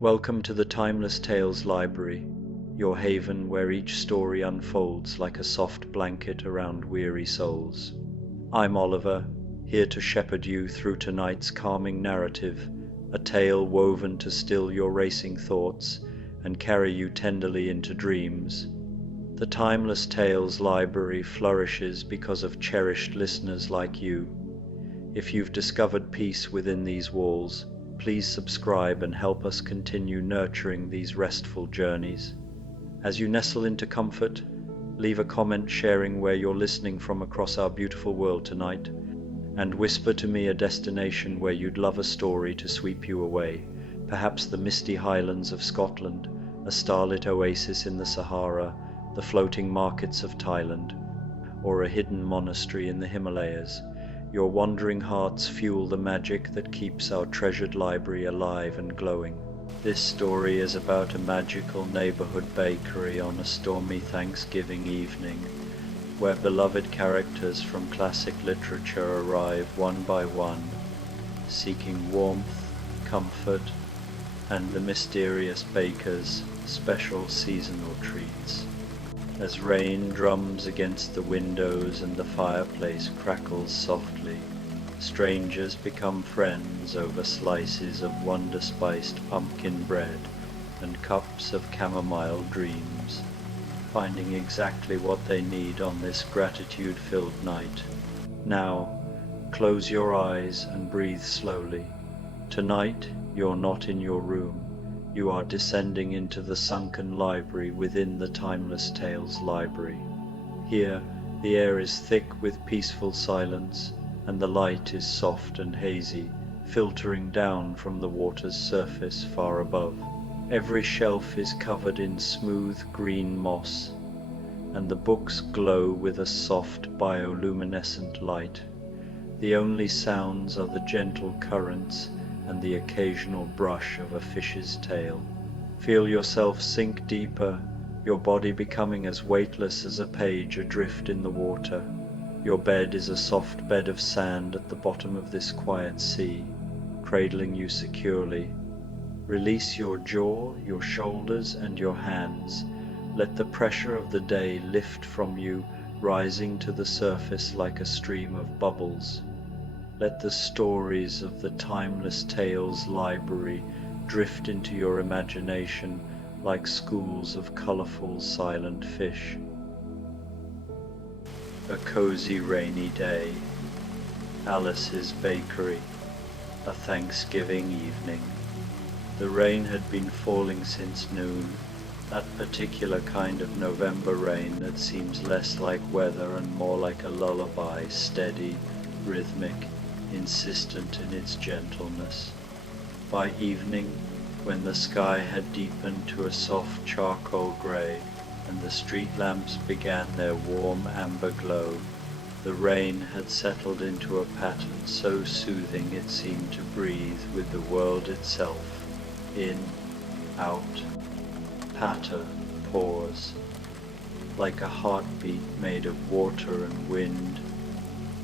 Welcome to the Timeless Tales Library, your haven where each story unfolds like a soft blanket around weary souls. I'm Oliver, here to shepherd you through tonight's calming narrative, a tale woven to still your racing thoughts and carry you tenderly into dreams. The Timeless Tales Library flourishes because of cherished listeners like you. If you've discovered peace within these walls, please subscribe and help us continue nurturing these restful journeys. As you nestle into comfort, leave a comment sharing where you're listening from across our beautiful world tonight, and whisper to me a destination where you'd love a story to sweep you away, perhaps the misty highlands of Scotland, a starlit oasis in the Sahara, the floating markets of Thailand, or a hidden monastery in the Himalayas. Your wandering hearts fuel the magic that keeps our treasured library alive and glowing. This story is about a magical neighborhood bakery on a stormy Thanksgiving evening, where beloved characters from classic literature arrive one by one, seeking warmth, comfort, and the mysterious baker's special seasonal treats. As rain drums against the windows and the fireplace crackles softly, strangers become friends over slices of wonder-spiced pumpkin bread and cups of chamomile dreams, finding exactly what they need on this gratitude-filled night. Now, close your eyes and breathe slowly. Tonight, you're not in your room. You are descending into the sunken library within the Timeless Tales Library. Here, the air is thick with peaceful silence, and the light is soft and hazy, filtering down from the water's surface far above. Every shelf is covered in smooth green moss, and the books glow with a soft bioluminescent light. The only sounds are the gentle currents and the occasional brush of a fish's tail. Feel yourself sink deeper, your body becoming as weightless as a page adrift in the water. Your bed is a soft bed of sand at the bottom of this quiet sea, cradling you securely. Release your jaw, your shoulders, and your hands. Let the pressure of the day lift from you, rising to the surface like a stream of bubbles. Let the stories of the Timeless Tales Library drift into your imagination like schools of colorful silent fish. A cozy rainy day. Alice's Bakery. A Thanksgiving evening. The rain had been falling since noon, that particular kind of November rain that seems less like weather and more like a lullaby, steady, rhythmic, insistent in its gentleness. By evening, when the sky had deepened to a soft charcoal grey and the street lamps began their warm amber glow, the rain had settled into a pattern so soothing it seemed to breathe with the world itself. In, out, patter, pause, like a heartbeat made of water and wind.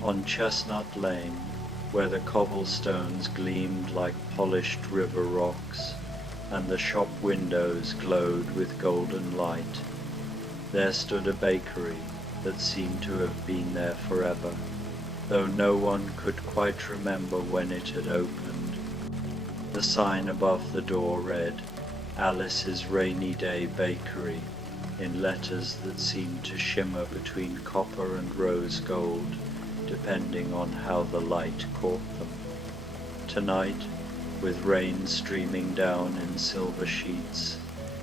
On Chestnut Lane, where the cobblestones gleamed like polished river rocks, and the shop windows glowed with golden light, there stood a bakery that seemed to have been there forever, though no one could quite remember when it had opened. The sign above the door read, "Alice's Rainy Day Bakery," in letters that seemed to shimmer between copper and rose gold, depending on how the light caught them. Tonight, with rain streaming down in silver sheets,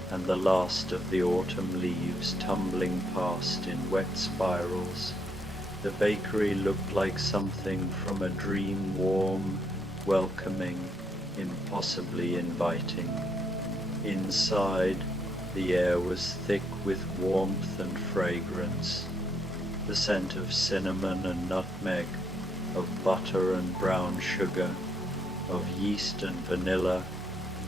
and the last of the autumn leaves tumbling past in wet spirals, the bakery looked like something from a dream, warm, welcoming, impossibly inviting. Inside, the air was thick with warmth and fragrance, the scent of cinnamon and nutmeg, of butter and brown sugar, of yeast and vanilla,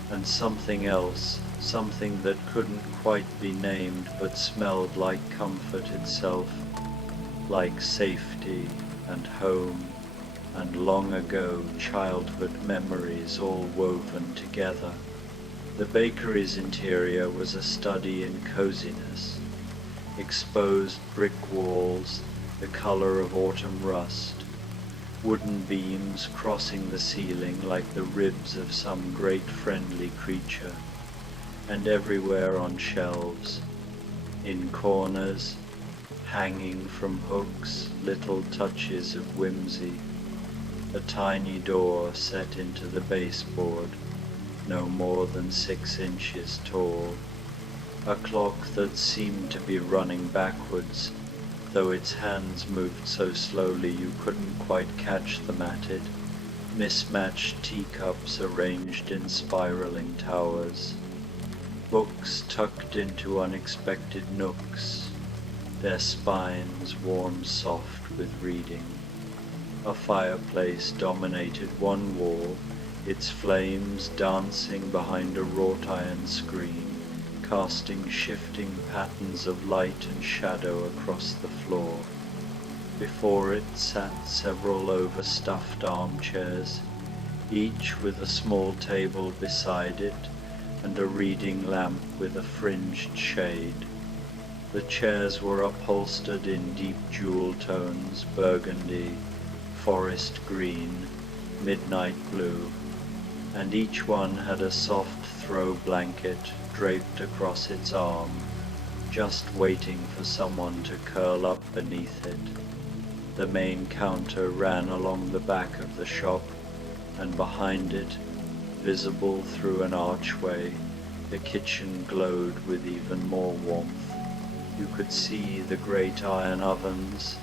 and something else, something that couldn't quite be named but smelled like comfort itself, like safety and home and long ago childhood memories all woven together. The bakery's interior was a study in coziness. Exposed brick walls, the color of autumn rust, wooden beams crossing the ceiling like the ribs of some great friendly creature, and everywhere on shelves, in corners, hanging from hooks, little touches of whimsy. A tiny door set into the baseboard, no more than 6 inches tall. A clock that seemed to be running backwards, though its hands moved so slowly you couldn't quite catch them at it. Mismatched teacups arranged in spiraling towers. Books tucked into unexpected nooks, their spines worn soft with reading. A fireplace dominated one wall, its flames dancing behind a wrought iron screen, casting shifting patterns of light and shadow across the floor. Before it sat several overstuffed armchairs, each with a small table beside it and a reading lamp with a fringed shade. The chairs were upholstered in deep jewel tones, burgundy, forest green, midnight blue, and each one had a soft throw blanket draped across its arm, just waiting for someone to curl up beneath it. The main counter ran along the back of the shop, and behind it, visible through an archway, the kitchen glowed with even more warmth. You could see the great iron ovens,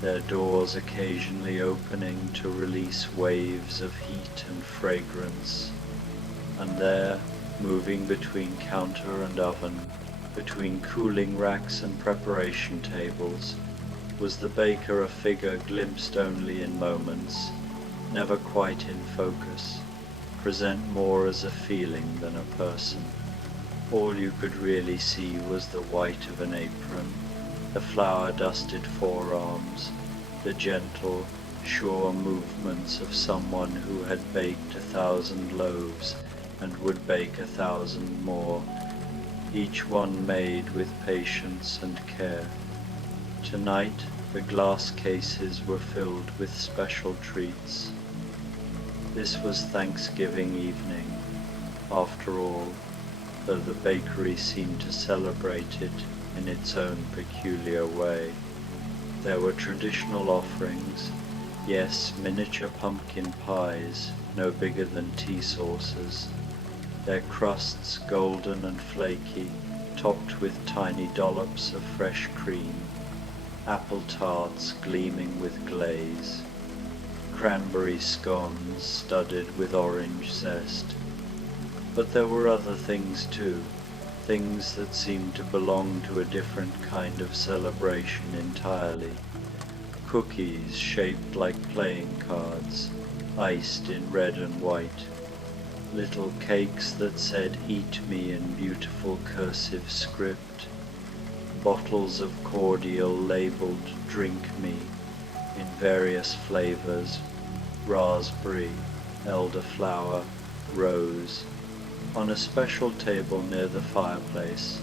their doors occasionally opening to release waves of heat and fragrance. And there, moving between counter and oven, between cooling racks and preparation tables, was the baker, a figure glimpsed only in moments, never quite in focus, present more as a feeling than a person. All you could really see was the white of an apron, the flour-dusted forearms, the gentle, sure movements of someone who had baked 1,000 loaves and would bake 1,000 more, each one made with patience and care. Tonight, the glass cases were filled with special treats. This was Thanksgiving evening, after all, though the bakery seemed to celebrate it in its own peculiar way. There were traditional offerings, yes, miniature pumpkin pies, no bigger than tea saucers, their crusts golden and flaky, topped with tiny dollops of fresh cream, apple tarts gleaming with glaze, cranberry scones studded with orange zest. But there were other things too, things that seemed to belong to a different kind of celebration entirely. Cookies shaped like playing cards, iced in red and white. Little cakes that said "Eat me" in beautiful cursive script. Bottles of cordial labeled "Drink me" in various flavors, raspberry, elderflower, rose. On a special table near the fireplace,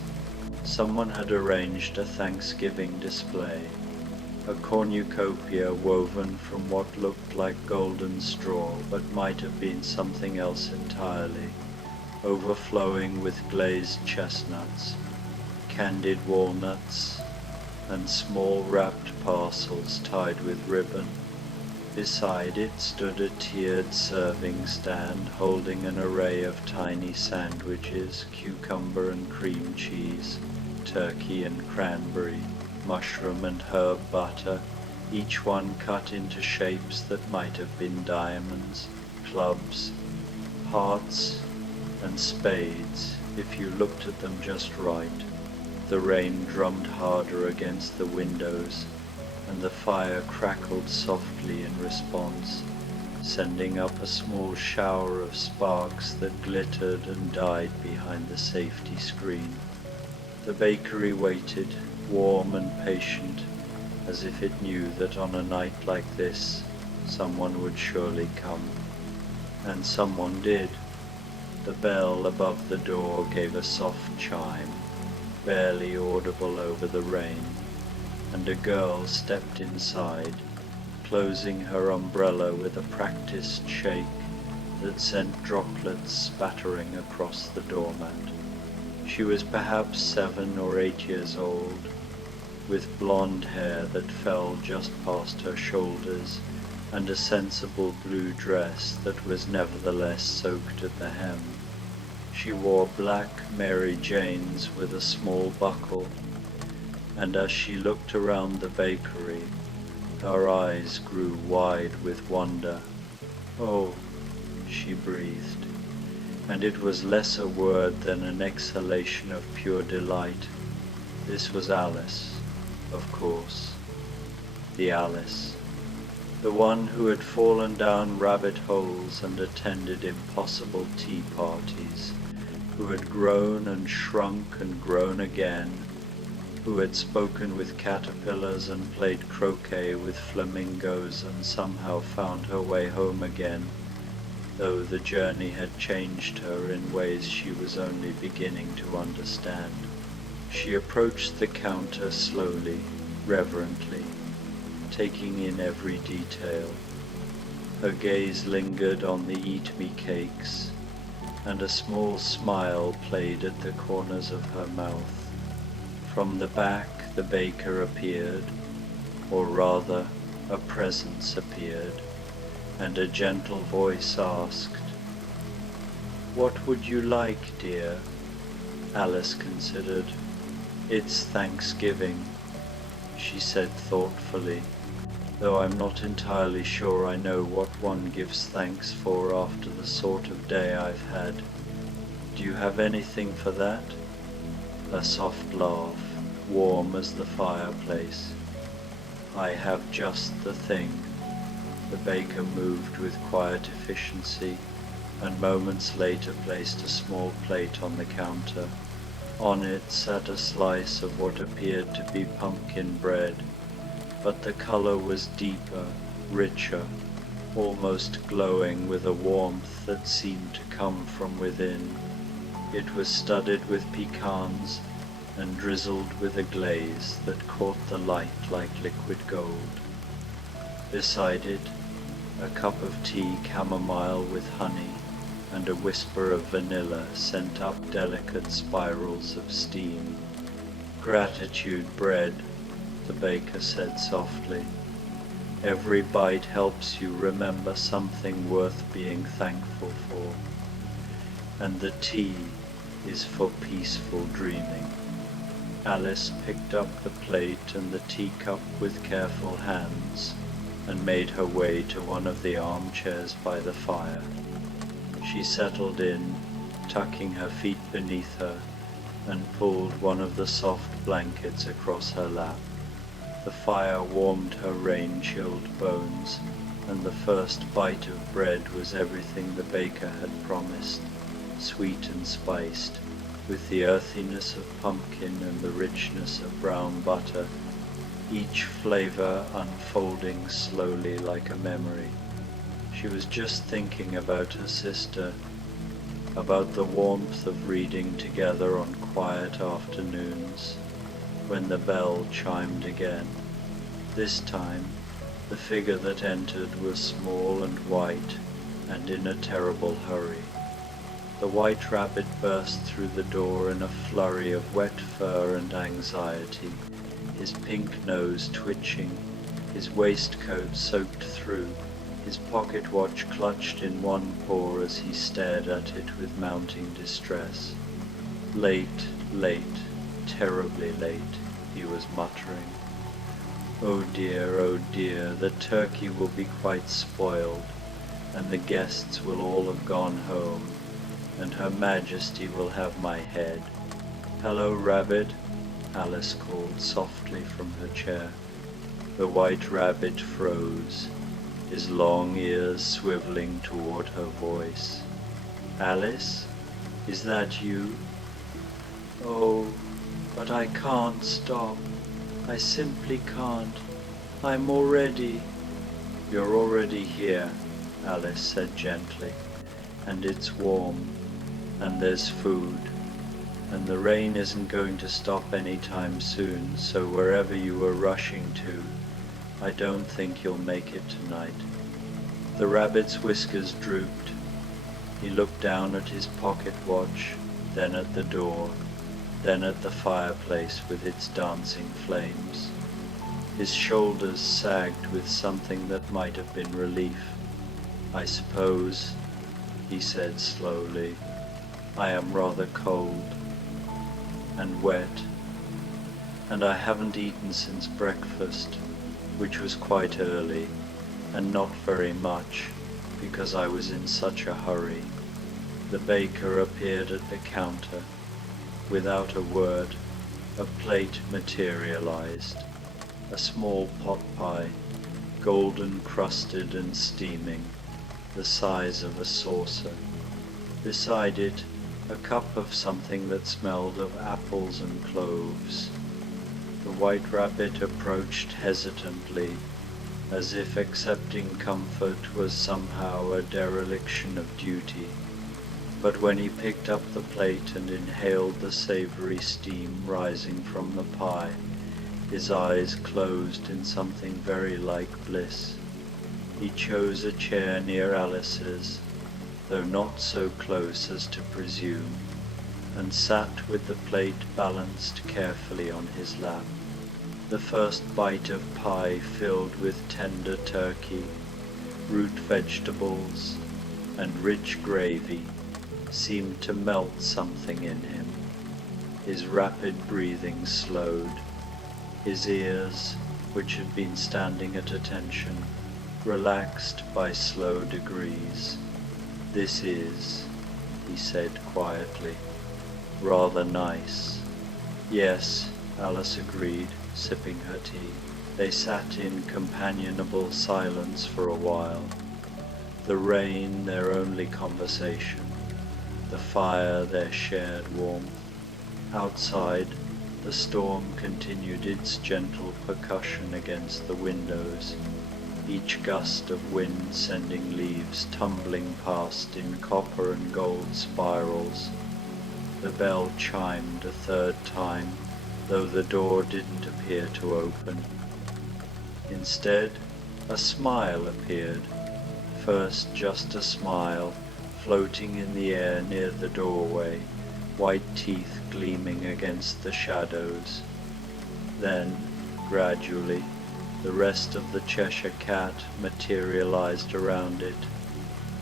someone had arranged a Thanksgiving display, a cornucopia woven from what looked like golden straw but might have been something else entirely, overflowing with glazed chestnuts, candied walnuts, and small wrapped parcels tied with ribbon. Beside it stood a tiered serving stand holding an array of tiny sandwiches, cucumber and cream cheese, turkey and cranberry, mushroom and herb butter, each one cut into shapes that might have been diamonds, clubs, hearts, and spades if you looked at them just right. The rain drummed harder against the windows, and the fire crackled softly in response, sending up a small shower of sparks that glittered and died behind the safety screen. The bakery waited, warm and patient, as if it knew that on a night like this, someone would surely come. And someone did. The bell above the door gave a soft chime, barely audible over the rain, and a girl stepped inside, closing her umbrella with a practiced shake that sent droplets spattering across the doormat. She was perhaps 7 or 8 years old, with blonde hair that fell just past her shoulders and a sensible blue dress that was nevertheless soaked at the hem. She wore black Mary Janes with a small buckle, and as she looked around the bakery, her eyes grew wide with wonder. "Oh," she breathed, and it was less a word than an exhalation of pure delight. This was Alice, of course. The Alice. The one who had fallen down rabbit holes and attended impossible tea parties, who had grown and shrunk and grown again, who had spoken with caterpillars and played croquet with flamingos and somehow found her way home again, though the journey had changed her in ways she was only beginning to understand. She approached the counter slowly, reverently, taking in every detail. Her gaze lingered on the eat-me cakes, and a small smile played at the corners of her mouth. From the back the baker appeared, or rather a presence appeared, and a gentle voice asked, "What would you like, dear?" Alice considered. "It's Thanksgiving," she said thoughtfully, "though I'm not entirely sure I know what one gives thanks for after the sort of day I've had. Do you have anything for that?" A soft laugh, warm as the fireplace. "I have just the thing." The baker moved with quiet efficiency, and moments later placed a small plate on the counter. On it sat a slice of what appeared to be pumpkin bread, but the color was deeper, richer, almost glowing with a warmth that seemed to come from within. It was studded with pecans and drizzled with a glaze that caught the light like liquid gold. Beside it, a cup of tea chamomile with honey, and a whisper of vanilla sent up delicate spirals of steam. "Gratitude bread," the baker said softly. "Every bite helps you remember something worth being thankful for. And the tea is for peaceful dreaming." Alice picked up the plate and the teacup with careful hands, and made her way to one of the armchairs by the fire. She settled in, tucking her feet beneath her, and pulled one of the soft blankets across her lap. The fire warmed her rain-chilled bones, and the first bite of bread was everything the baker had promised, sweet and spiced, with the earthiness of pumpkin and the richness of brown butter, each flavor unfolding slowly like a memory. She was just thinking about her sister, about the warmth of reading together on quiet afternoons, when the bell chimed again. This time, the figure that entered was small and white, and in a terrible hurry. The white rabbit burst through the door in a flurry of wet fur and anxiety, his pink nose twitching, his waistcoat soaked through, his pocket watch clutched in one paw as he stared at it with mounting distress. "Late, late, terribly late," he was muttering. Oh dear, the turkey will be quite spoiled, and the guests will all have gone home, and Her Majesty will have my head." "Hello, Rabbit," Alice called softly from her chair. The white rabbit froze, his long ears swiveling toward her voice. "Alice, is that you?" "Oh, but I can't stop. I simply can't. I'm already—" "You're already here," Alice said gently, "and it's warm. and there's food, and the rain isn't going to stop anytime soon, so wherever you were rushing to, I don't think you'll make it tonight." The rabbit's whiskers drooped. He looked down at his pocket watch, then at the door, then at the fireplace with its dancing flames. His shoulders sagged with something that might have been relief. "I suppose," he said slowly, "I am rather cold and wet, and I haven't eaten since breakfast, which was quite early, and not very much, because I was in such a hurry." The baker appeared at the counter. Without a word, a plate materialized, a small pot pie, golden crusted and steaming, the size of a saucer. Beside it, a cup of something that smelled of apples and cloves. The white rabbit approached hesitantly, as if accepting comfort was somehow a dereliction of duty. But when he picked up the plate and inhaled the savory steam rising from the pie, his eyes closed in something very like bliss. He chose a chair near Alice's, though not so close as to presume, and sat with the plate balanced carefully on his lap. The first bite of pie filled with tender turkey, root vegetables, and rich gravy seemed to melt something in him. His rapid breathing slowed. His ears, which had been standing at attention, relaxed by slow degrees. "This is," he said quietly, "rather nice." "Yes," Alice agreed, sipping her tea. They sat in companionable silence for a while, the rain their only conversation, the fire their shared warmth. Outside, the storm continued its gentle percussion against the windows, each gust of wind sending leaves tumbling past in copper and gold spirals. The bell chimed a third time, though the door didn't appear to open. Instead, a smile appeared, first just a smile, floating in the air near the doorway, white teeth gleaming against the shadows. Then, gradually, the rest of the Cheshire Cat materialized around it,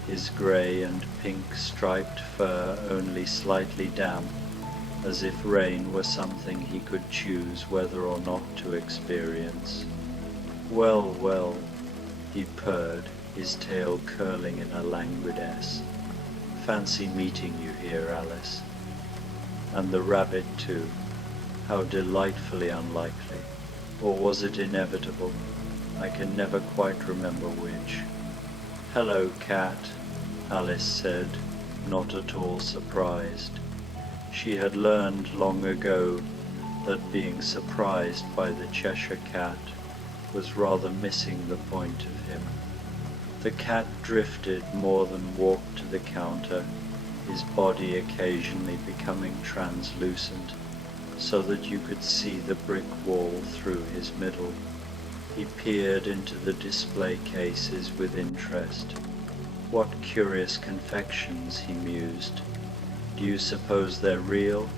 his grey and pink striped fur only slightly damp, as if rain were something he could choose whether or not to experience. "Well, well," he purred, his tail curling in a languid S. "Fancy meeting you here, Alice. And the rabbit too. How delightfully unlikely. Or was it inevitable? I can never quite remember which." "Hello, cat," Alice said, not at all surprised. She had learned long ago that being surprised by the Cheshire Cat was rather missing the point of him. The cat drifted more than walked to the counter, his body occasionally becoming translucent, so that you could see the brick wall through his middle. He peered into the display cases with interest. "What curious confections," he mused. "Do you suppose they're real,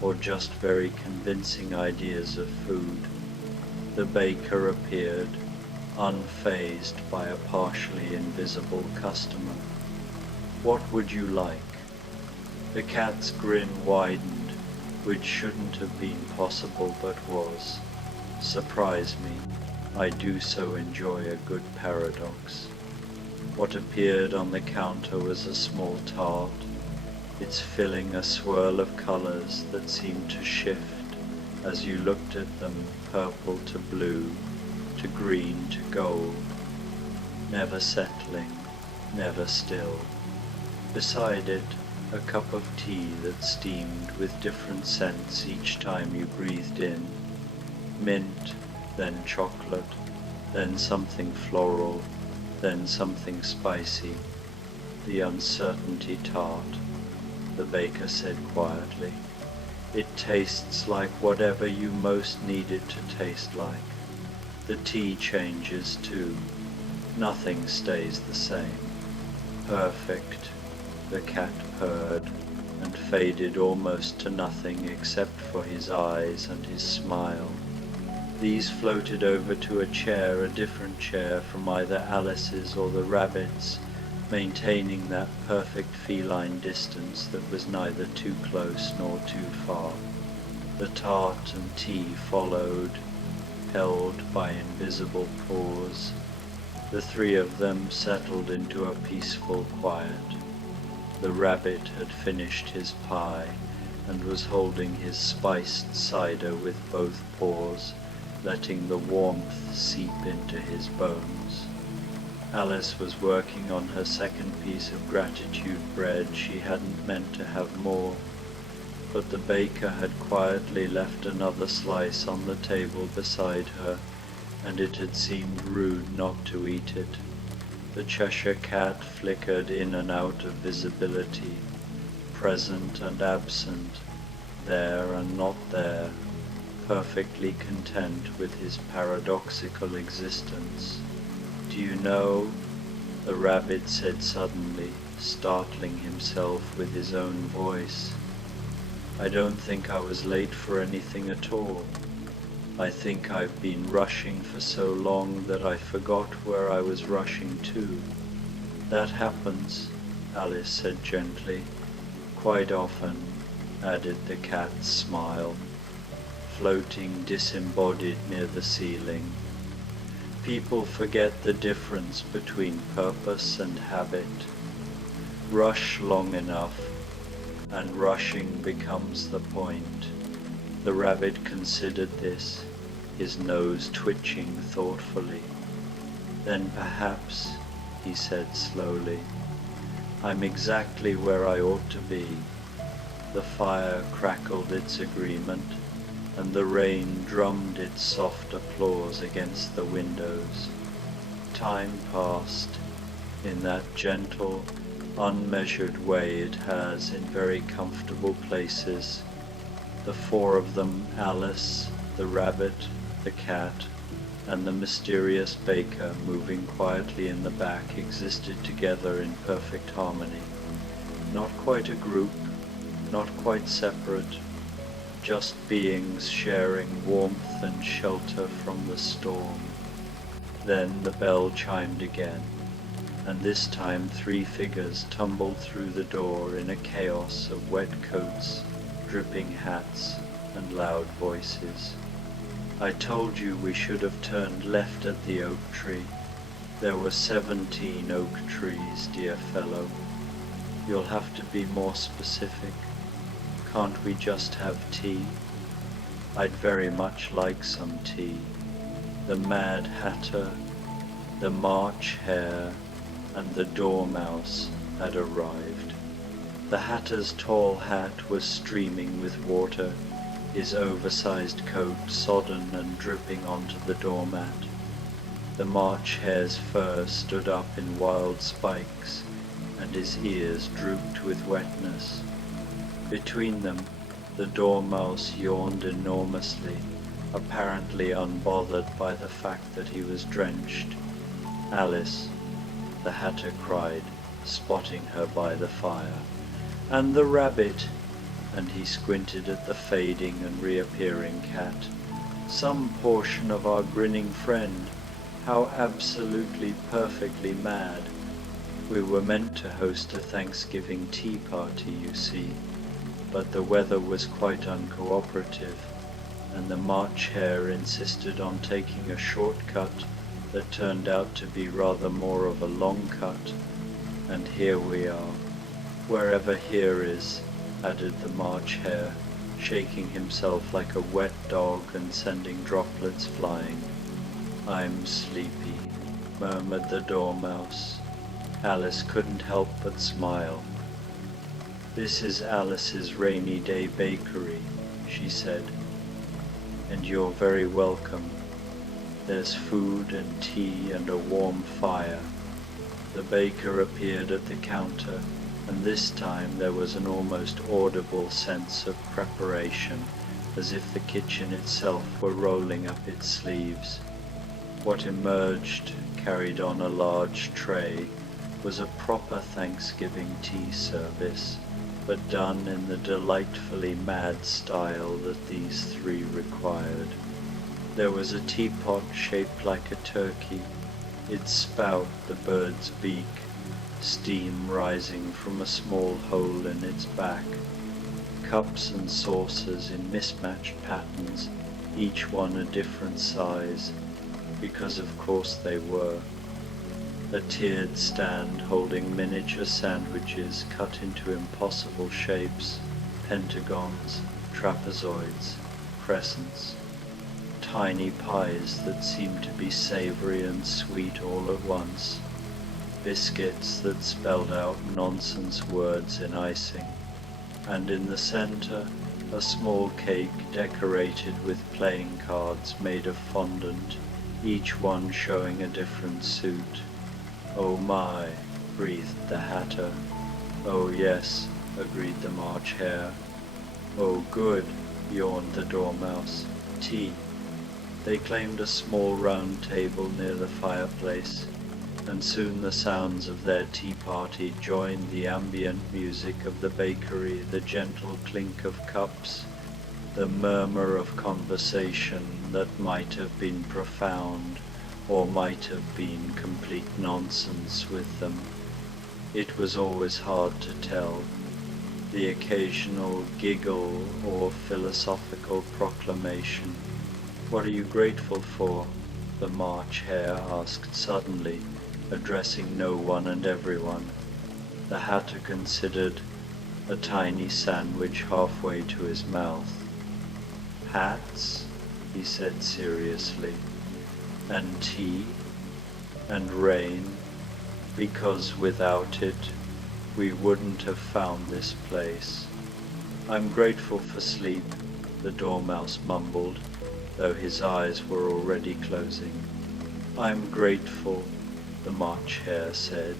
or just very convincing ideas of food?" The baker appeared, unfazed by a partially invisible customer. "What would you like?" The cat's grin widened, which shouldn't have been possible but was. "Surprise me. I do so enjoy a good paradox." What appeared on the counter was a small tart, its filling a swirl of colors that seemed to shift as you looked at them, purple to blue, to green to gold, never settling, never still. Beside it, a cup of tea that steamed with different scents each time you breathed in. Mint, then chocolate, then something floral, then something spicy. The uncertainty tart. the baker said quietly. "It tastes like whatever you most need it to taste like. The tea changes too. Nothing stays the same." "Perfect," the cat purred, and faded almost to nothing except for his eyes and his smile. These floated over to a chair, a different chair from either Alice's or the rabbit's, maintaining that perfect feline distance that was neither too close nor too far. The tart and tea followed, held by invisible paws. The three of them settled into a peaceful quiet. The rabbit had finished his pie and was holding his spiced cider with both paws, letting the warmth seep into his bones. Alice was working on her second piece of gratitude bread. She hadn't meant to have more, but the baker had quietly left another slice on the table beside her, and it had seemed rude not to eat it. The Cheshire cat flickered in and out of visibility, present and absent, there and not there, perfectly content with his paradoxical existence. "Do you know," the rabbit said suddenly, startling himself with his own voice, "I don't think I was late for anything at all. I think I've been rushing for so long that I forgot where I was rushing to." "That happens," Alice said gently. "Quite often," added the cat's smile, floating disembodied near the ceiling. "People forget the difference between purpose and habit. Rush long enough, and rushing becomes the point." The rabbit considered this, his nose twitching thoughtfully. "Then perhaps," he said slowly, "I'm exactly where I ought to be." The fire crackled its agreement, and the rain drummed its soft applause against the windows. Time passed in that gentle, unmeasured way it has in very comfortable places. The four of them, Alice, the rabbit, the cat, and the mysterious baker, moving quietly in the back, existed together in perfect harmony. Not quite a group, not quite separate, just beings sharing warmth and shelter from the storm. Then the bell chimed again, and this time 3 figures tumbled through the door in a chaos of wet coats, dripping hats, and loud voices. "I told you we should have turned left at the oak tree. There were 17 oak trees, dear fellow. You'll have to be more specific. Can't we just have tea? I'd very much like some tea." The Mad Hatter, the March Hare, and the Dormouse had arrived. The Hatter's tall hat was streaming with water, his oversized coat sodden and dripping onto the doormat. The March Hare's fur stood up in wild spikes, and his ears drooped with wetness. Between them, the Dormouse yawned enormously, apparently unbothered by the fact that he was drenched. "Alice," the Hatter cried, spotting her by the fire. "And the rabbit," and he squinted at the fading and reappearing cat. "Some portion of our grinning friend. How absolutely perfectly mad. We were meant to host a Thanksgiving tea party, you see, but the weather was quite uncooperative, and the March Hare insisted on taking a shortcut that turned out to be rather more of a long cut, and here we are. Wherever here is," added the March Hare, shaking himself like a wet dog and sending droplets flying. "I'm sleepy," murmured the Dormouse. Alice couldn't help but smile. "This is Alice's rainy day bakery," she said, "and you're very welcome. There's food and tea and a warm fire." The baker appeared at the counter and this time there was an almost audible sense of preparation, as if the kitchen itself were rolling up its sleeves. What emerged, carried on a large tray, was a proper Thanksgiving tea service, but done in the delightfully mad style that these three required. There was a teapot shaped like a turkey, its spout the bird's beak, steam rising from a small hole in its back, cups and saucers in mismatched patterns, each one a different size, because of course they were. A tiered stand holding miniature sandwiches cut into impossible shapes, pentagons, trapezoids, crescents, tiny pies that seemed to be savory and sweet all at once, biscuits that spelled out nonsense words in icing, and in the center a small cake decorated with playing cards made of fondant, each one showing a different suit. "Oh my," breathed the Hatter. "Oh yes," agreed the March Hare. "Oh good," yawned the Dormouse. "Tea." They claimed a small round table near the fireplace, and soon the sounds of their tea party joined the ambient music of the bakery, the gentle clink of cups, the murmur of conversation that might have been profound or might have been complete nonsense with them. It was always hard to tell. The occasional giggle or philosophical proclamation. "What are you grateful for?" the March Hare asked suddenly, addressing no one and everyone. The Hatter considered, a tiny sandwich halfway to his mouth. "Hats," he said seriously, "and tea, and rain, because without it we wouldn't have found this place. I'm grateful for sleep," the Dormouse mumbled, though his eyes were already closing. "I'm grateful," the March Hare said,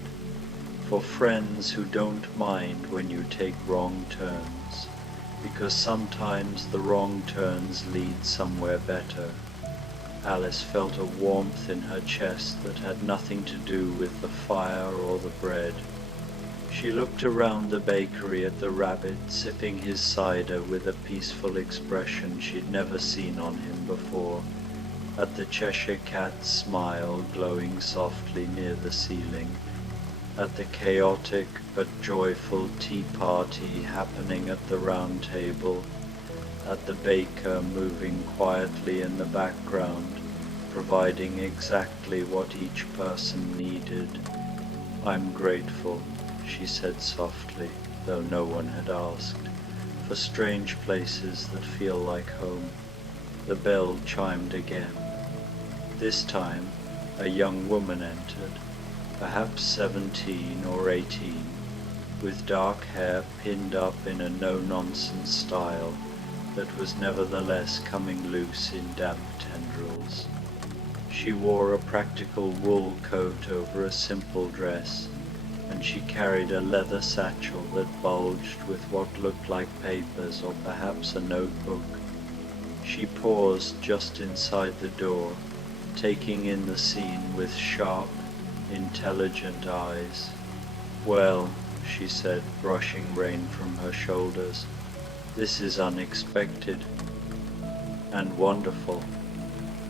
"for friends who don't mind when you take wrong turns, because sometimes the wrong turns lead somewhere better." Alice felt a warmth in her chest that had nothing to do with the fire or the bread. She looked around the bakery at the rabbit sipping his cider with a peaceful expression she'd never seen on him before, at the Cheshire Cat's smile glowing softly near the ceiling, at the chaotic but joyful tea party happening at the round table, at the baker moving quietly in the background, providing exactly what each person needed. "I'm grateful," she said softly, though no one had asked, "for strange places that feel like home." The bell chimed again. This time a young woman entered, perhaps 17 or 18, with dark hair pinned up in a no-nonsense style that was nevertheless coming loose in damp tendrils. She wore a practical wool coat over a simple dress, and she carried a leather satchel that bulged with what looked like papers or perhaps a notebook. She paused just inside the door, taking in the scene with sharp, intelligent eyes. "Well," she said, brushing rain from her shoulders, "this is unexpected and wonderful.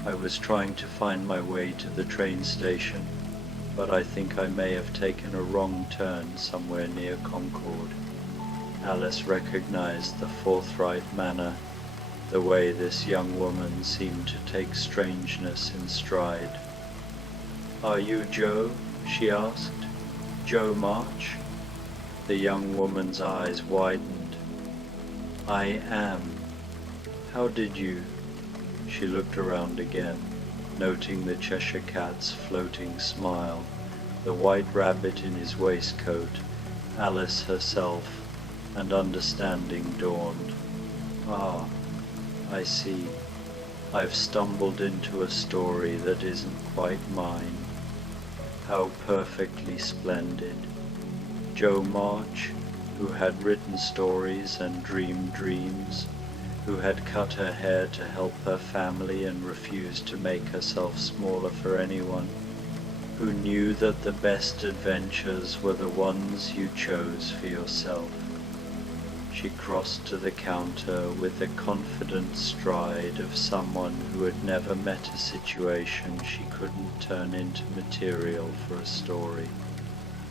I was trying to find my way to the train station, but I think I may have taken a wrong turn somewhere near Concord." Alice recognized the forthright manner, the way this young woman seemed to take strangeness in stride. "Are you Joe?" she asked. "Joe March?" The young woman's eyes widened. "I am. How did you—" She looked around again, noting the Cheshire Cat's floating smile, the white rabbit in his waistcoat, Alice herself, and understanding dawned. "Ah, I see. I've stumbled into a story that isn't quite mine. How perfectly splendid. Joe March, who had written stories and dreamed dreams, who had cut her hair to help her family and refused to make herself smaller for anyone, who knew that the best adventures were the ones you chose for yourself. She crossed to the counter with the confident stride of someone who had never met a situation she couldn't turn into material for a story.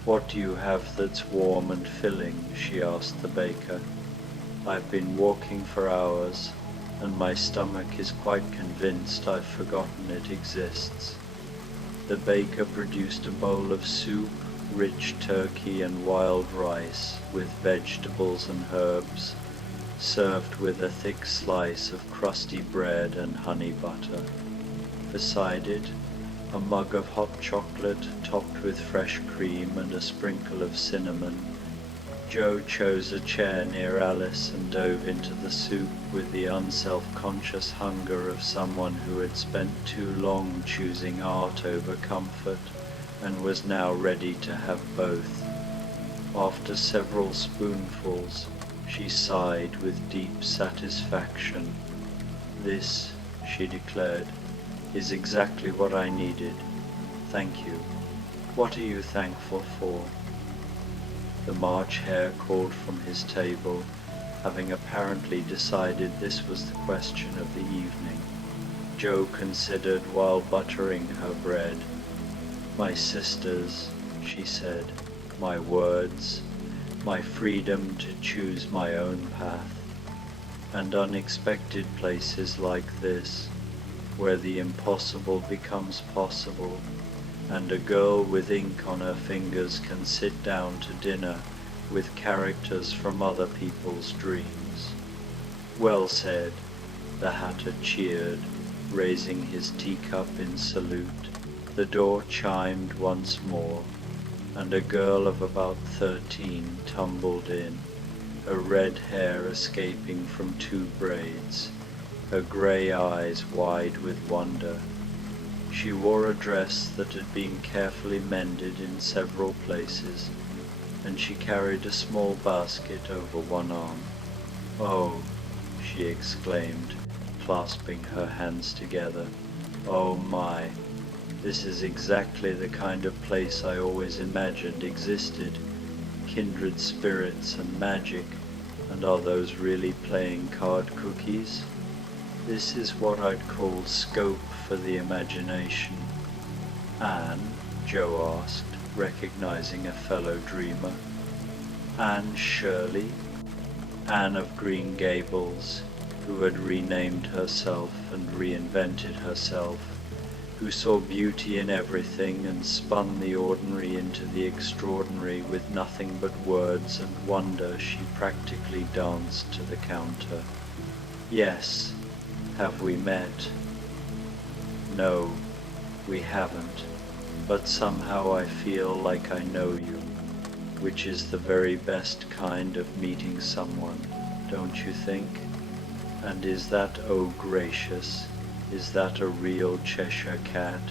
"What do you have that's warm and filling?" she asked the baker. "I've been walking for hours, and my stomach is quite convinced I've forgotten it exists." The baker produced a bowl of soup, rich turkey and wild rice, with vegetables and herbs, served with a thick slice of crusty bread and honey butter. Beside it, a mug of hot chocolate topped with fresh cream and a sprinkle of cinnamon. Joe chose a chair near Alice and dove into the soup with the unself-conscious hunger of someone who had spent too long choosing art over comfort and was now ready to have both. After several spoonfuls, she sighed with deep satisfaction. "This," she declared, "is exactly what I needed. Thank you. What are you thankful for?" The March Hare called from his table, having apparently decided this was the question of the evening. Joe considered while buttering her bread. "My sisters," she said, "my words, my freedom to choose my own path, and unexpected places like this, where the impossible becomes possible, and a girl with ink on her fingers can sit down to dinner with characters from other people's dreams." "Well said," the Hatter cheered, raising his teacup in salute. The door chimed once more, and a girl of about 13 tumbled in, her red hair escaping from 2 braids, her grey eyes wide with wonder. She wore a dress that had been carefully mended in several places, and she carried a small basket over one arm. "Oh," she exclaimed, clasping her hands together, "oh my, this is exactly the kind of place I always imagined existed. Kindred spirits and magic, and are those really playing card cookies? This is what I'd call scope for the imagination." "Anne?" Joe asked, recognizing a fellow dreamer. "Anne Shirley?" Anne of Green Gables, who had renamed herself and reinvented herself, who saw beauty in everything and spun the ordinary into the extraordinary with nothing but words and wonder. She practically danced to the counter. "Yes. Have we met?" "No, we haven't, but somehow I feel like I know you, which is the very best kind of meeting someone, don't you think? And is that, oh gracious, is that a real Cheshire cat?"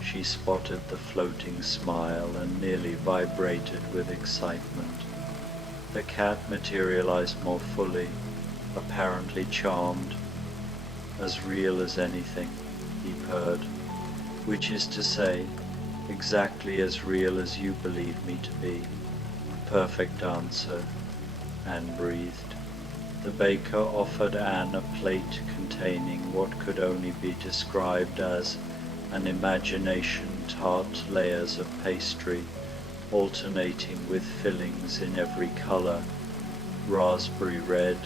She spotted the floating smile and nearly vibrated with excitement. The cat materialized more fully, apparently charmed. "As real as anything," he purred. "Which is to say, exactly as real as you believe me to be." "Perfect answer," Anne breathed. The baker offered Anne a plate containing what could only be described as an imagination tart layers of pastry, alternating with fillings in every color: raspberry red,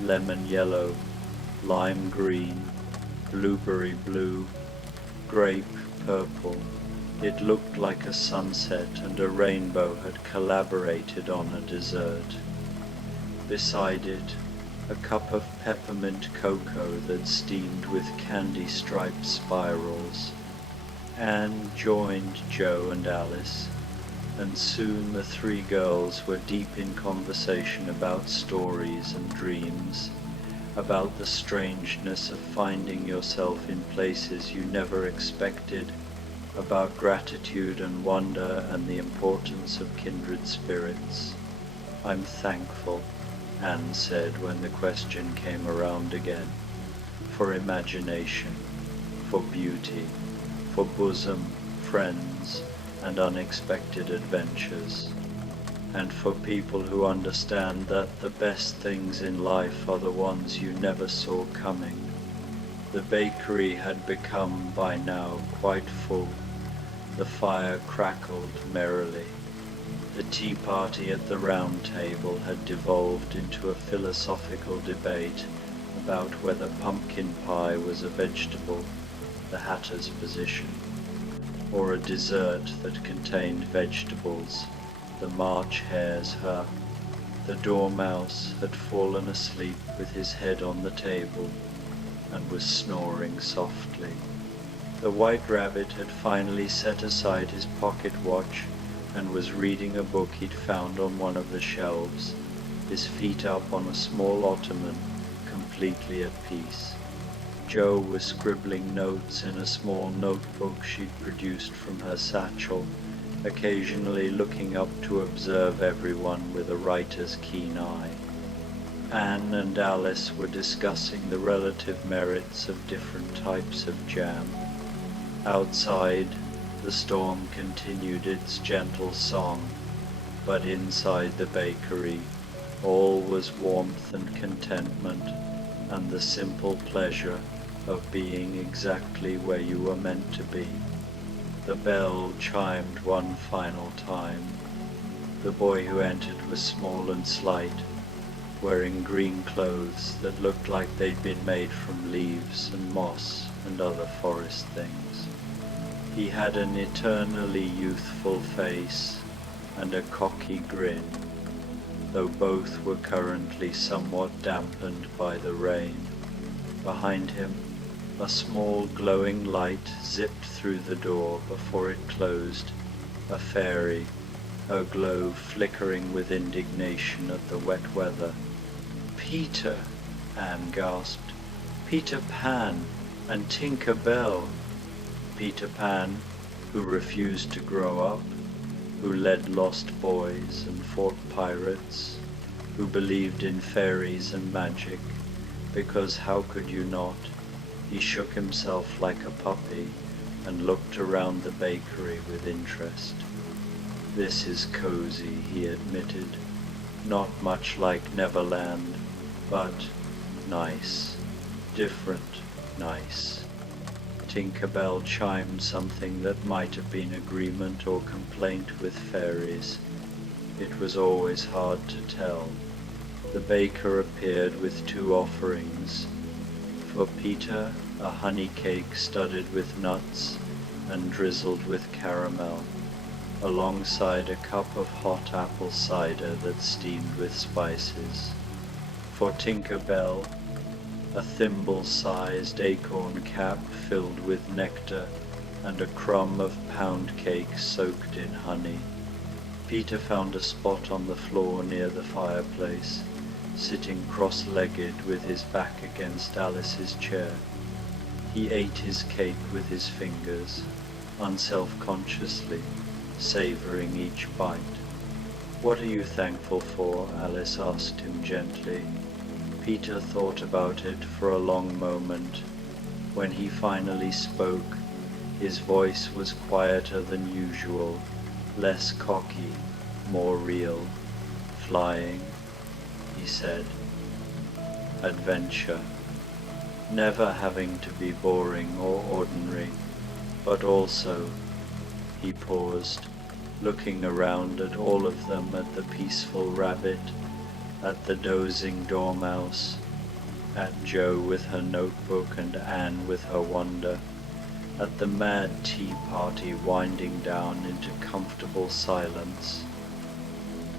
lemon yellow, lime green, blueberry blue, grape purple. It looked like a sunset and a rainbow had collaborated on a dessert. Beside it, a cup of peppermint cocoa that steamed with candy-striped spirals. Anne joined Joe and Alice, and soon the 3 girls were deep in conversation about stories and dreams, about the strangeness of finding yourself in places you never expected, about gratitude and wonder and the importance of kindred spirits. "I'm thankful," Anne said when the question came around again, "for imagination, for beauty, for bosom, friends, and unexpected adventures, and for people who understand that the best things in life are the ones you never saw coming." The bakery had become by now quite full. The fire crackled merrily. The tea party at the round table had devolved into a philosophical debate about whether pumpkin pie was a vegetable, the hatter's position, or a dessert that contained vegetables, the March hare's her. The dormouse had fallen asleep with his head on the table and was snoring softly. The white rabbit had finally set aside his pocket watch and was reading a book he'd found on one of the shelves, his feet up on a small ottoman, completely at peace. Jo was scribbling notes in a small notebook she'd produced from her satchel, occasionally looking up to observe everyone with a writer's keen eye. Anne and Alice were discussing the relative merits of different types of jam. Outside, the storm continued its gentle song, but inside the bakery, all was warmth and contentment, and the simple pleasure of being exactly where you were meant to be. The bell chimed one final time. The boy who entered was small and slight, wearing green clothes that looked like they'd been made from leaves and moss and other forest things. He had an eternally youthful face and a cocky grin, though both were currently somewhat dampened by the rain. Behind him, a small glowing light zipped through the door before it closed, a fairy, her glow flickering with indignation at the wet weather. "Peter!" Anne gasped. "Peter Pan and Tinker Bell!" Peter Pan, who refused to grow up, who led lost boys and fought pirates, who believed in fairies and magic, because how could you not? He shook himself like a puppy and looked around the bakery with interest. "This is cozy," he admitted. "Not much like Neverland, but nice. Different nice." Tinker Bell chimed something that might have been agreement or complaint with fairies. It was always hard to tell. The baker appeared with two offerings. For Peter, a honey cake studded with nuts and drizzled with caramel, alongside a cup of hot apple cider that steamed with spices. For Tinker Bell, a thimble-sized acorn cap filled with nectar and a crumb of pound cake soaked in honey. Peter found a spot on the floor near the fireplace, sitting cross-legged with his back against Alice's chair. He ate his cake with his fingers, unself-consciously, savouring each bite. "What are you thankful for?" Alice asked him gently. Peter thought about it for a long moment. When he finally spoke, his voice was quieter than usual, less cocky, more real. "Flying," he said. "Adventure. Never having to be boring or ordinary, but also," he paused, looking around at all of them, at the peaceful rabbit, at the dozing dormouse, at Jo with her notebook and Anne with her wonder, at the mad tea party winding down into comfortable silence.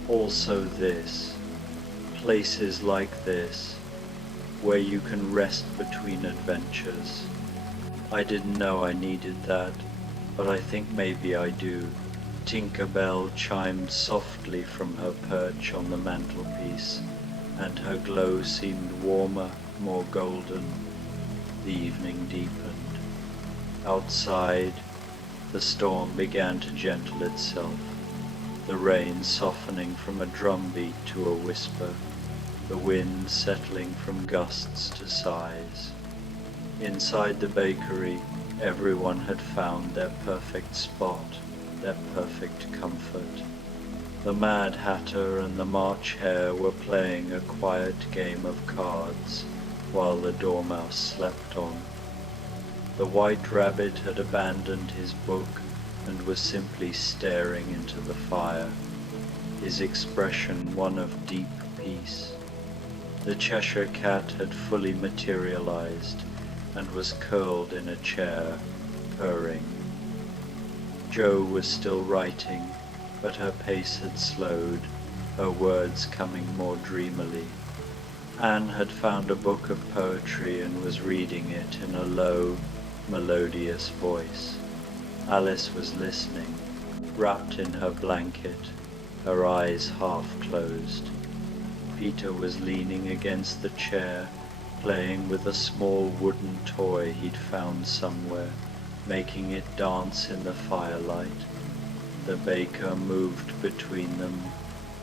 Also this, places like this, where you can rest between adventures. I didn't know I needed that, but I think maybe I do." Tinker Bell chimed softly from her perch on the mantelpiece, and her glow seemed warmer, more golden. The evening deepened. Outside, The storm began to gentle itself, the rain softening from a drumbeat to a whisper, the wind settling from gusts to sighs. Inside the bakery, everyone had found their perfect spot, their perfect comfort. The Mad Hatter and the March Hare were playing a quiet game of cards, while the Dormouse slept on. The White Rabbit had abandoned his book and was simply staring into the fire, his expression one of deep peace. The Cheshire Cat had fully materialized and was curled in a chair, purring. Jo was still writing, but her pace had slowed, her words coming more dreamily. Anne had found a book of poetry and was reading it in a low, melodious voice. Alice was listening, wrapped in her blanket, her eyes half closed. Peter was leaning against the chair, playing with a small wooden toy he'd found somewhere, making it dance in the firelight. The baker moved between them,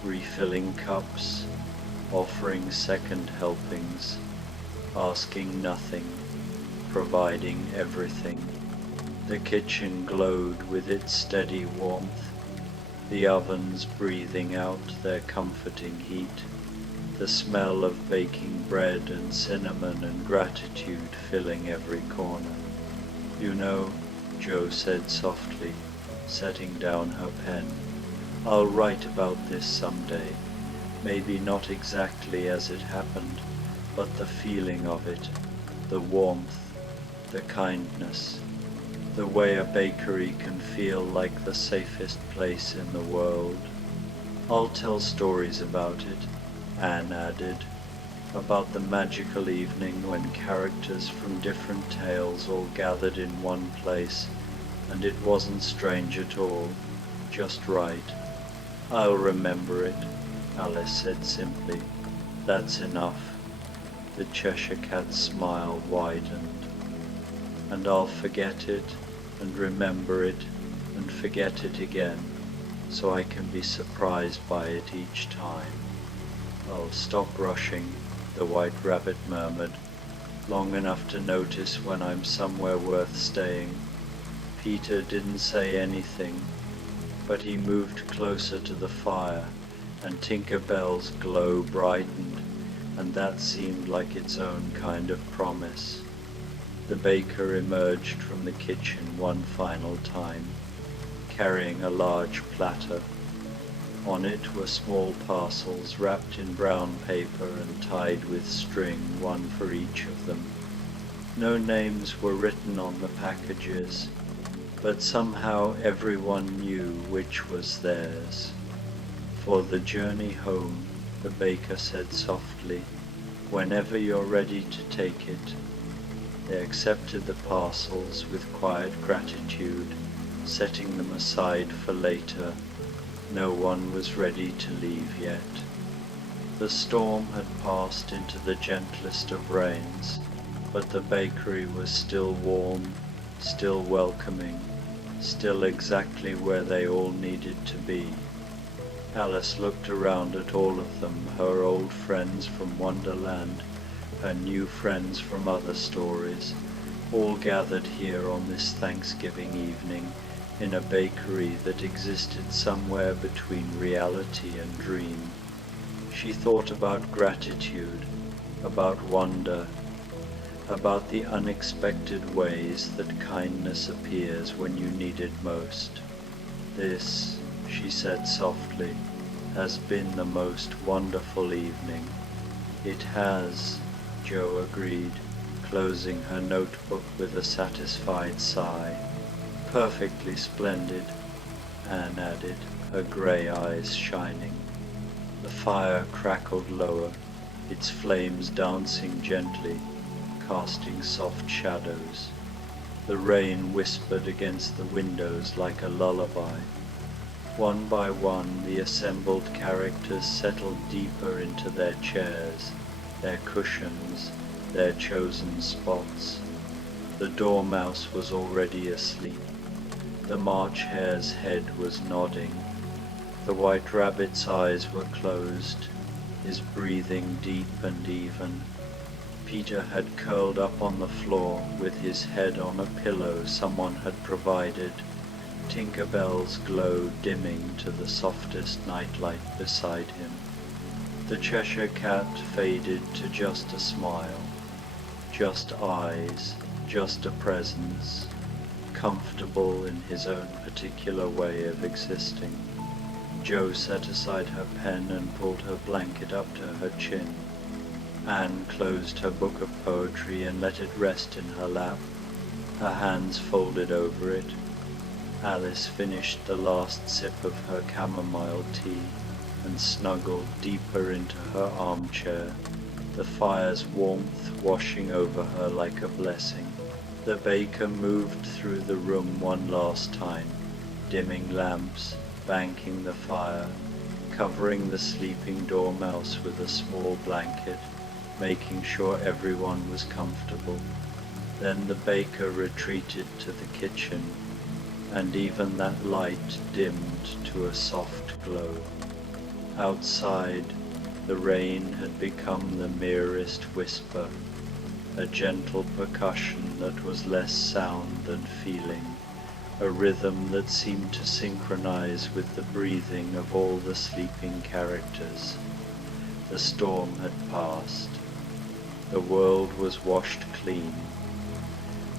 refilling cups, offering second helpings, asking nothing, providing everything. The kitchen glowed with its steady warmth, the ovens breathing out their comforting heat, the smell of baking bread and cinnamon and gratitude filling every corner. "You know," Jo said softly, setting down her pen, "I'll write about this someday. Maybe not exactly as it happened, but the feeling of it, the warmth, the kindness, the way a bakery can feel like the safest place in the world. I'll tell stories about it," Anne added, "about the magical evening when characters from different tales all gathered in one place, and it wasn't strange at all, just right." "I'll remember it," Alice said simply. "That's enough." The Cheshire Cat's smile widened. "And I'll forget it, and remember it, and forget it again, so I can be surprised by it each time." "I'll stop rushing," the White Rabbit murmured, "long enough to notice when I'm somewhere worth staying." Peter didn't say anything, but he moved closer to the fire, and Tinker Bell's glow brightened, and that seemed like its own kind of promise. The baker emerged from the kitchen one final time, carrying a large platter. On it were small parcels wrapped in brown paper and tied with string, one for each of them. No names were written on the packages, but somehow everyone knew which was theirs. "For the journey home," the baker said softly, "whenever you're ready to take it." They accepted the parcels with quiet gratitude, setting them aside for later. No one was ready to leave yet. The storm had passed into the gentlest of rains, but the bakery was still warm, still welcoming, still exactly where they all needed to be. Alice looked around at all of them, her old friends from Wonderland, her new friends from other stories, all gathered here on this Thanksgiving evening in a bakery that existed somewhere between reality and dream. She thought about gratitude, about wonder, about the unexpected ways that kindness appears when you need it most. "This," she said softly, "has been the most wonderful evening." "It has," Jo agreed, closing her notebook with a satisfied sigh. "Perfectly splendid," Anne added, her grey eyes shining. The fire crackled lower, its flames dancing gently, casting soft shadows. The rain whispered against the windows like a lullaby. One by one, the assembled characters settled deeper into their chairs, their cushions, their chosen spots. The Dormouse was already asleep. The March hare's head was nodding. The white rabbit's eyes were closed, his breathing deep and even. Peter had curled up on the floor with his head on a pillow someone had provided, Tinker Bell's glow dimming to the softest nightlight beside him. The Cheshire Cat faded to just a smile, just eyes, just a presence, comfortable in his own particular way of existing. Jo set aside her pen and pulled her blanket up to her chin. Anne closed her book of poetry and let it rest in her lap, her hands folded over it. Alice finished the last sip of her chamomile tea and snuggled deeper into her armchair, the fire's warmth washing over her like a blessing. The baker moved through the room one last time, dimming lamps, banking the fire, covering the sleeping dormouse with a small blanket, making sure everyone was comfortable. Then the baker retreated to the kitchen, and even that light dimmed to a soft glow. Outside, the rain had become the merest whisper, a gentle percussion that was less sound than feeling, a rhythm that seemed to synchronize with the breathing of all the sleeping characters. The storm had passed. The world was washed clean,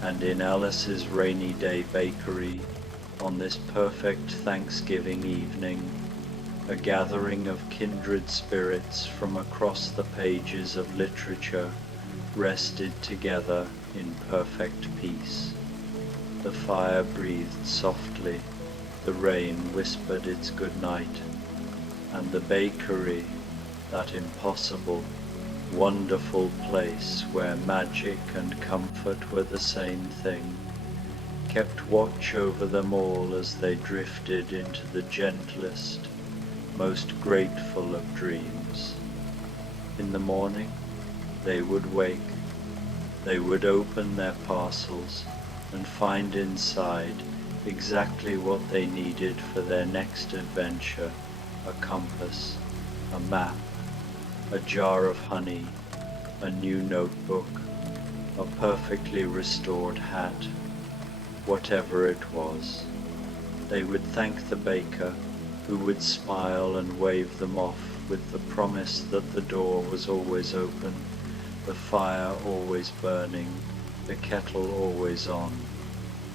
and in Alice's rainy day bakery, on this perfect Thanksgiving evening, a gathering of kindred spirits from across the pages of literature rested together in perfect peace. The fire breathed softly, the rain whispered its good night, and the bakery, that impossible, wonderful place where magic and comfort were the same thing, kept watch over them all as they drifted into the gentlest, most grateful of dreams. In the morning, they would wake, they would open their parcels and find inside exactly what they needed for their next adventure: a compass, a map, a jar of honey, a new notebook, a perfectly restored hat, whatever it was. They would thank the baker, who would smile and wave them off with the promise that the door was always open, the fire always burning, the kettle always on.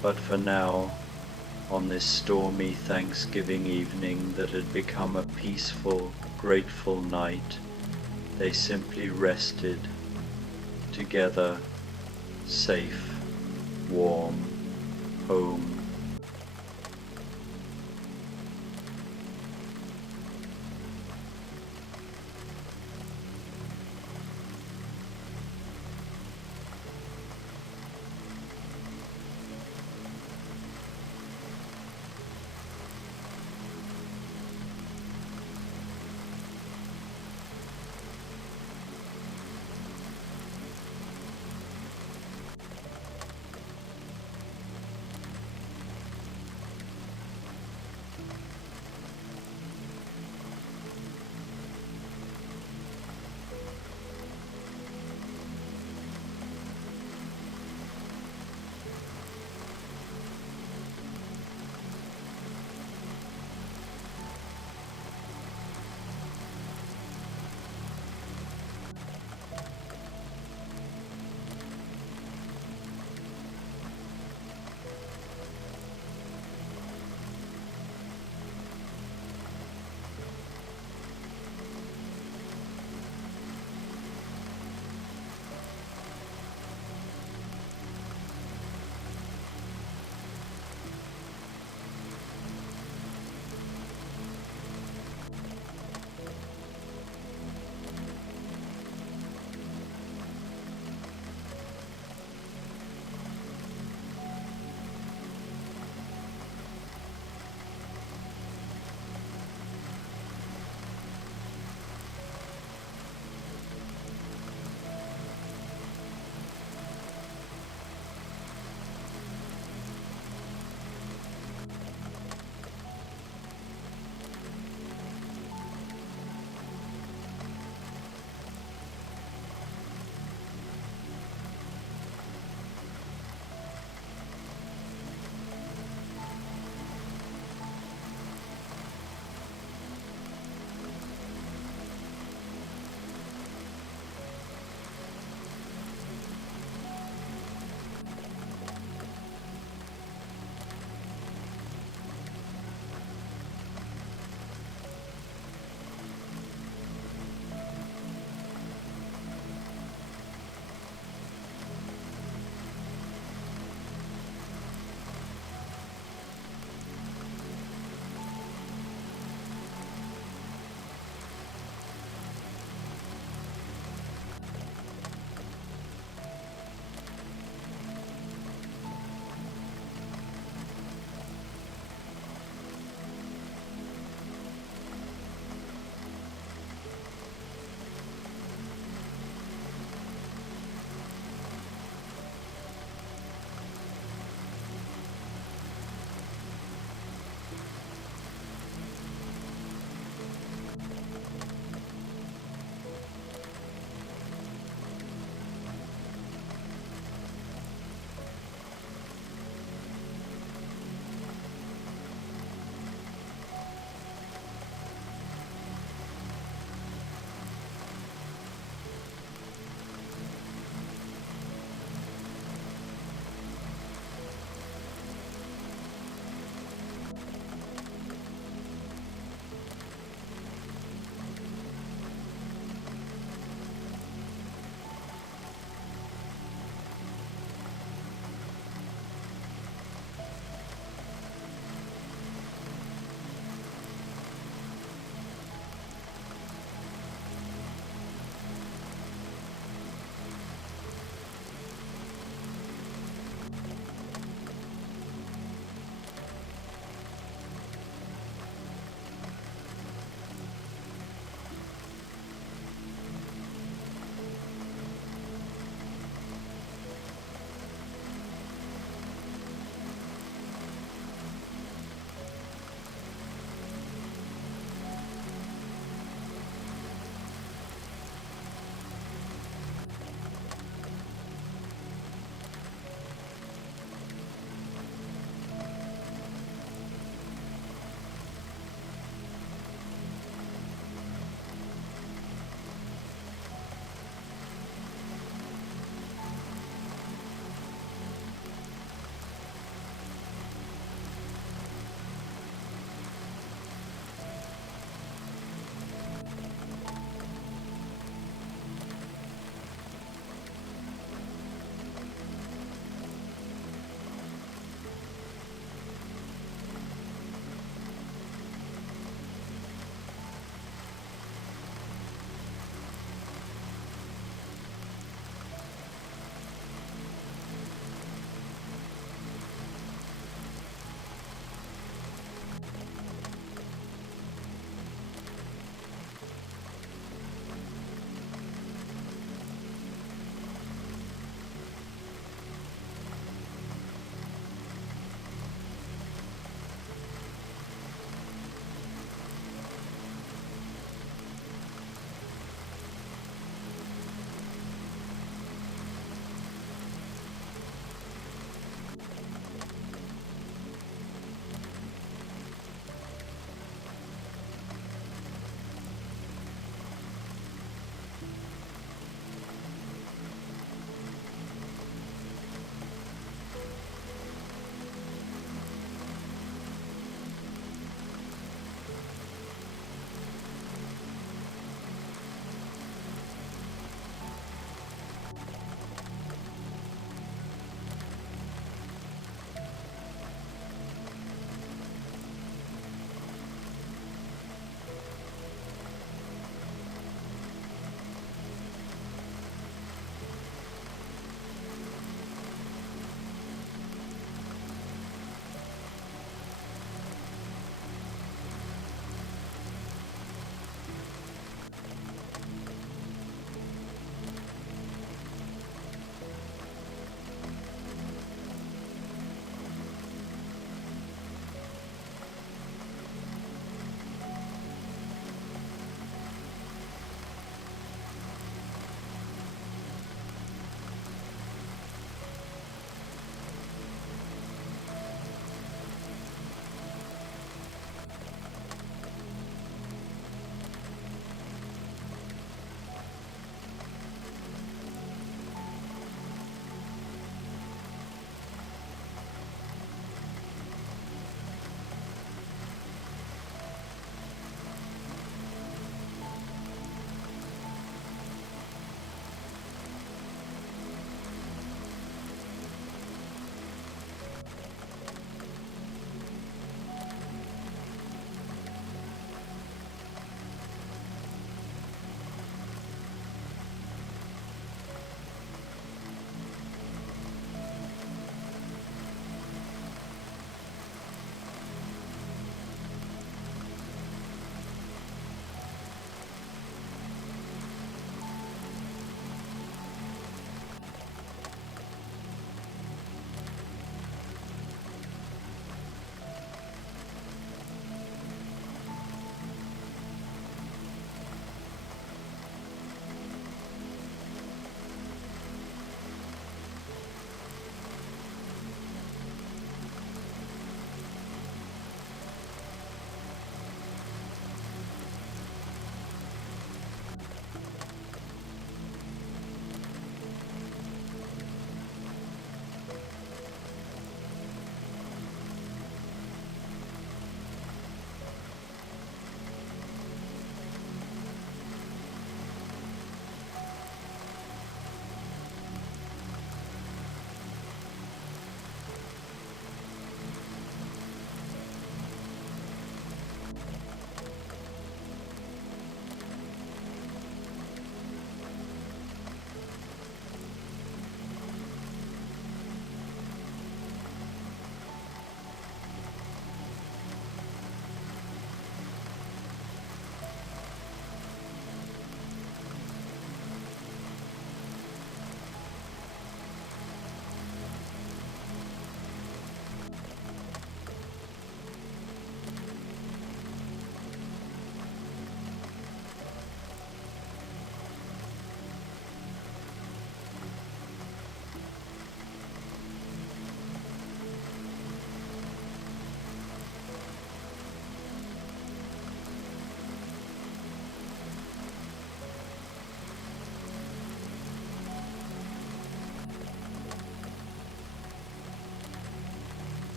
But for now, on this stormy Thanksgiving evening that had become a peaceful, grateful night, they simply rested, together, safe, warm, home,